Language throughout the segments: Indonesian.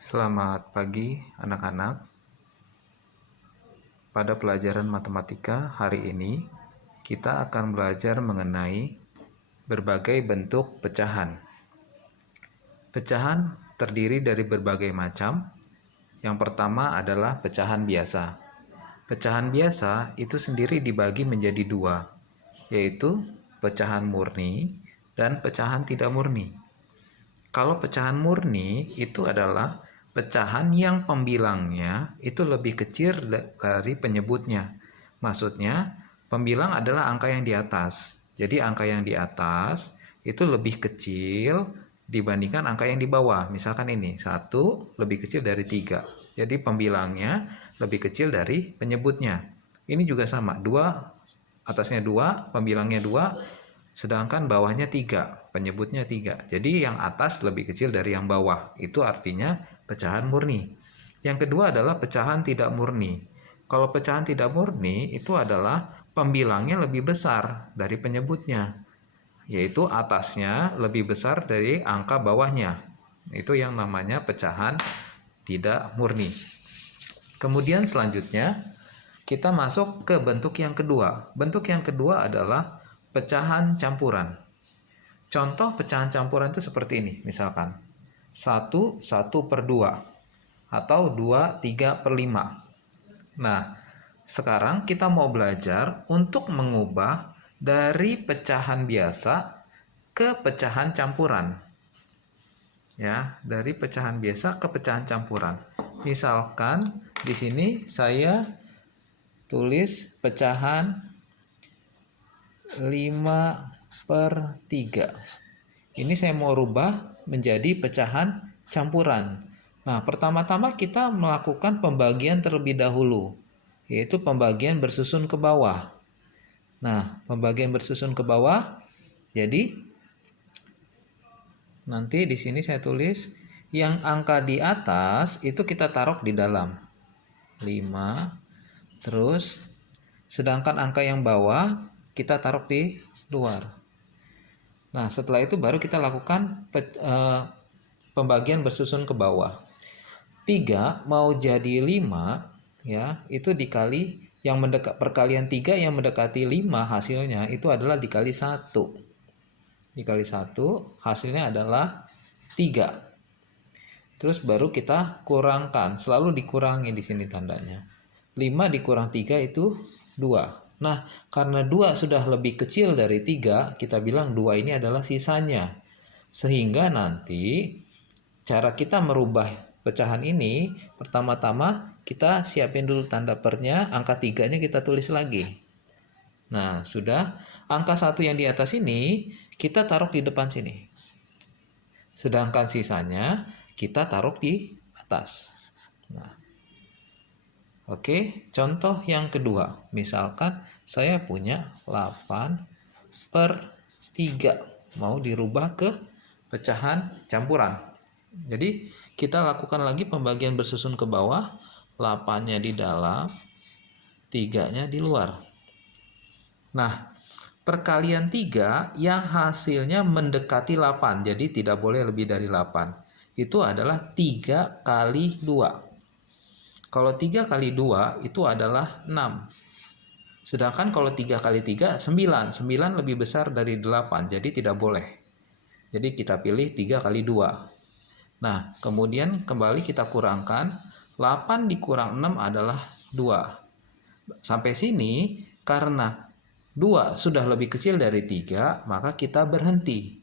Selamat pagi anak-anak. Pada pelajaran matematika hari ini, kita akan belajar mengenai berbagai bentuk pecahan. Pecahan terdiri dari berbagai macam. Yang pertama adalah pecahan biasa. Pecahan biasa itu sendiri dibagi menjadi dua, yaitu pecahan murni dan pecahan tidak murni. Kalau pecahan murni itu adalah pecahan yang pembilangnya itu lebih kecil dari penyebutnya. Maksudnya, pembilang adalah angka yang di atas. Jadi angka yang di atas itu lebih kecil dibandingkan angka yang di bawah. Misalkan ini, 1 lebih kecil dari 3. Jadi pembilangnya lebih kecil dari penyebutnya. Ini juga sama, 2 atasnya 2, pembilangnya 2, sedangkan bawahnya 3, penyebutnya 3. Jadi yang atas lebih kecil dari yang bawah. Itu artinya pecahan murni. Yang kedua adalah pecahan tidak murni. Kalau pecahan tidak murni itu adalah pembilangnya lebih besar dari penyebutnya, yaitu atasnya lebih besar dari angka bawahnya. Itu yang namanya pecahan tidak murni. Kemudian selanjutnya kita masuk ke bentuk yang kedua. Bentuk yang kedua adalah pecahan campuran. Contoh pecahan campuran itu seperti ini, misalkan 1 per 2 atau 2 per 5. Nah, sekarang kita mau belajar untuk mengubah dari pecahan biasa ke pecahan campuran. Ya, dari pecahan biasa ke pecahan campuran. Misalkan di sini saya tulis pecahan 5/3. Ini saya mau rubah menjadi pecahan campuran. Nah, pertama-tama kita melakukan pembagian terlebih dahulu, yaitu pembagian bersusun ke bawah. Nah, pembagian bersusun ke bawah, jadi nanti di sini saya tulis yang angka di atas itu kita taruh di dalam 5, terus sedangkan angka yang bawah kita taruh di luar. Nah, setelah itu baru kita lakukan pembagian bersusun ke bawah. 3 mau jadi 5, ya, itu dikali yang perkalian 3 yang mendekati 5 hasilnya itu adalah dikali 1. Dikali 1 hasilnya adalah 3. Terus baru kita kurangkan, selalu dikurangi di sini tandanya. 5 dikurang 3 itu 2. Nah, karena 2 sudah lebih kecil dari 3, kita bilang 2 ini adalah sisanya. Sehingga nanti cara kita merubah pecahan ini, pertama-tama kita siapin dulu tanda pernya, angka 3-nya kita tulis lagi. Nah, sudah. Angka 1 yang di atas ini kita taruh di depan sini. Sedangkan sisanya kita taruh di atas. Nah, oke, contoh yang kedua. Misalkan saya punya 8/3. Mau dirubah ke pecahan campuran. Jadi kita lakukan lagi pembagian bersusun ke bawah. 8-nya di dalam, 3-nya di luar. Nah, perkalian 3 yang hasilnya mendekati 8. Jadi tidak boleh lebih dari 8. Itu adalah 3 kali 2. Kalau 3 kali 2 itu adalah 6. Sedangkan kalau 3 kali 3, 9. 9 lebih besar dari 8, jadi tidak boleh. Jadi kita pilih 3 kali 2. Nah, kemudian kembali kita kurangkan. 8 dikurang 6 adalah 2. Sampai sini, karena 2 sudah lebih kecil dari 3, maka kita berhenti.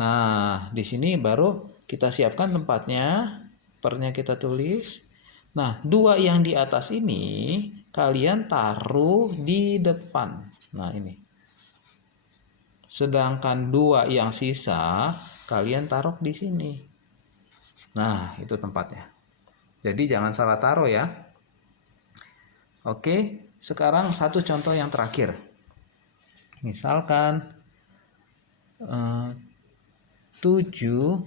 Nah, di sini baru kita siapkan tempatnya. Pernya kita tulis. Nah, 2 yang di atas ini kalian taruh di depan. Nah, ini. Sedangkan 2 yang sisa kalian taruh di sini. Nah, itu tempatnya. Jadi jangan salah taruh ya. Oke, sekarang satu contoh yang terakhir. Misalkan 7/2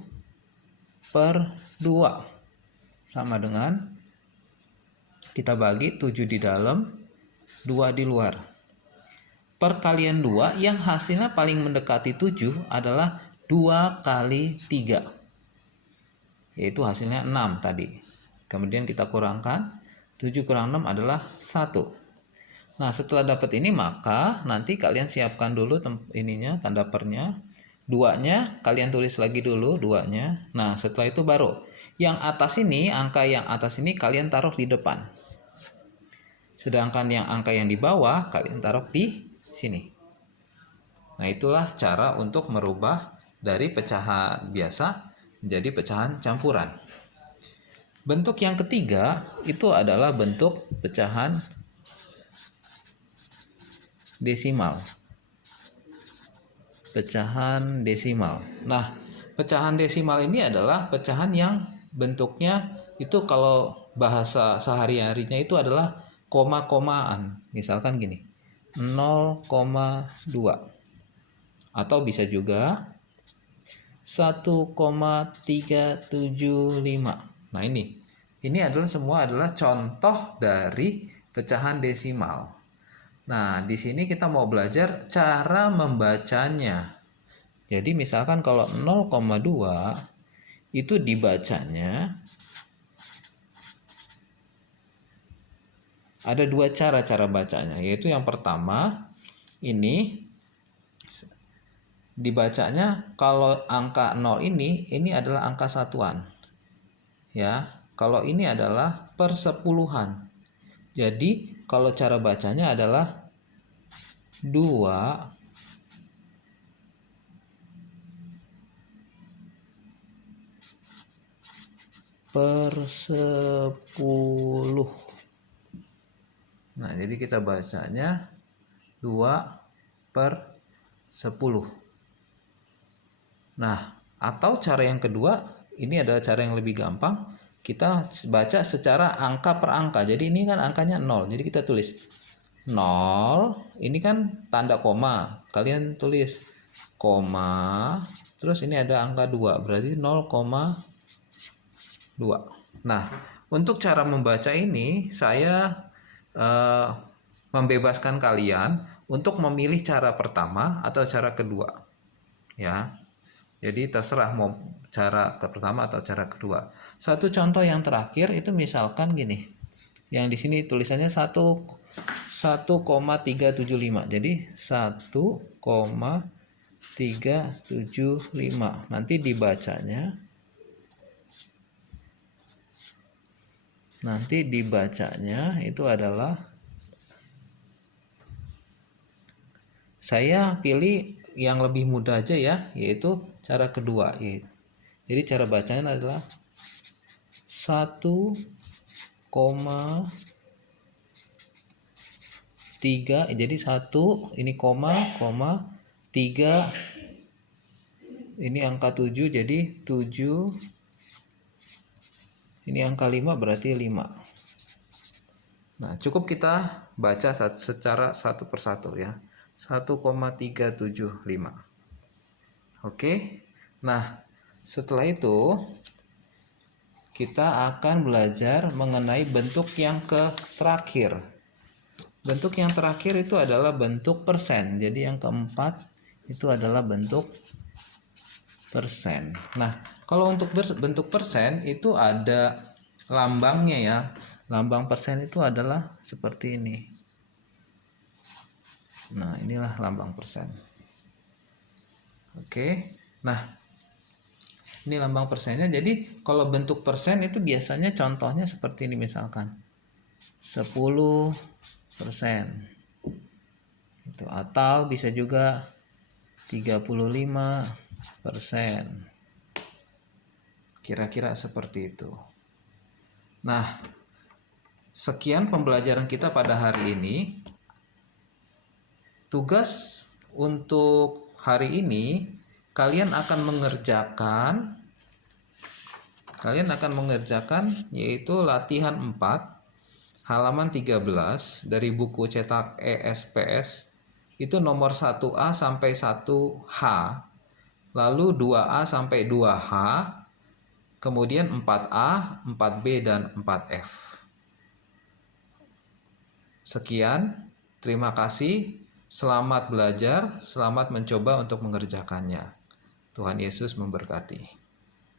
sama dengan kita bagi 7 di dalam, 2 di luar. Perkalian 2 yang hasilnya paling mendekati 7 adalah 2 kali 3. yaitu hasilnya 6 tadi. Kemudian kita kurangkan, 7 kurang 6 adalah 1. Nah, setelah dapat ini maka nanti kalian siapkan dulu tanda pernya. 2-nya kalian tulis lagi dulu 2-nya. Nah, setelah itu baru yang atas ini, angka yang atas ini kalian taruh di depan. Sedangkan yang angka yang di bawah kalian taruh di sini. Nah, itulah cara untuk merubah dari pecahan biasa menjadi pecahan campuran. Bentuk yang ketiga itu adalah bentuk pecahan desimal. Pecahan desimal. Nah, pecahan desimal ini adalah pecahan yang bentuknya itu kalau bahasa sehari-harinya itu adalah koma-komaan. Misalkan gini, 0,2. Atau bisa juga 1,375. Nah, ini adalah semua adalah contoh dari pecahan desimal. Nah, di sini kita mau belajar cara membacanya. Jadi misalkan kalau 0,2 itu dibacanya ada 2 cara bacanya, yaitu yang pertama ini dibacanya kalau angka 0 ini adalah angka satuan. Ya, kalau ini adalah persepuluhan. Jadi, kalau cara bacanya adalah 2 per 10. Nah, jadi kita bacanya 2 per 10. Nah, atau cara yang kedua, ini adalah cara yang lebih gampang. Kita baca secara angka per angka. Jadi ini kan angkanya 0. Jadi kita tulis 0. Ini kan tanda koma. Kalian tulis koma. Terus ini ada angka 2. Berarti 0,2. Nah, untuk cara membaca ini, saya membebaskan kalian untuk memilih cara pertama atau cara kedua. Ya. Jadi terserah mau cara pertama atau cara kedua. Satu contoh yang terakhir itu misalkan gini. Yang di sini tulisannya 1,375. Jadi 1,375. Nanti dibacanya itu adalah, saya pilih yang lebih mudah aja ya, yaitu cara kedua. Jadi cara bacanya adalah 1,3. Jadi 1 ini koma 3 ini angka 7, jadi 7. Ini angka 5 berarti 5. Nah, cukup kita baca secara satu persatu ya. 1,375. Oke. Nah, setelah itu kita akan belajar mengenai bentuk yang terakhir. Bentuk yang terakhir itu adalah bentuk persen. Jadi yang keempat itu adalah bentuk persen. Nah, kalau untuk bentuk persen itu ada lambangnya ya. Lambang persen itu adalah seperti ini. Nah, inilah lambang persen. Oke. Nah, ini lambang persennya. Jadi kalau bentuk persen itu biasanya contohnya seperti ini, misalkan 10%. Itu, atau bisa juga 35%. Kira-kira seperti itu. Nah, sekian pembelajaran kita pada hari ini. Tugas untuk hari ini kalian akan mengerjakan yaitu latihan 4 halaman 13 dari buku cetak ESPS itu nomor 1A sampai 1H, lalu 2A sampai 2H, kemudian 4A, 4B dan 4F. Sekian, terima kasih. Selamat belajar, selamat mencoba untuk mengerjakannya. Tuhan Yesus memberkati.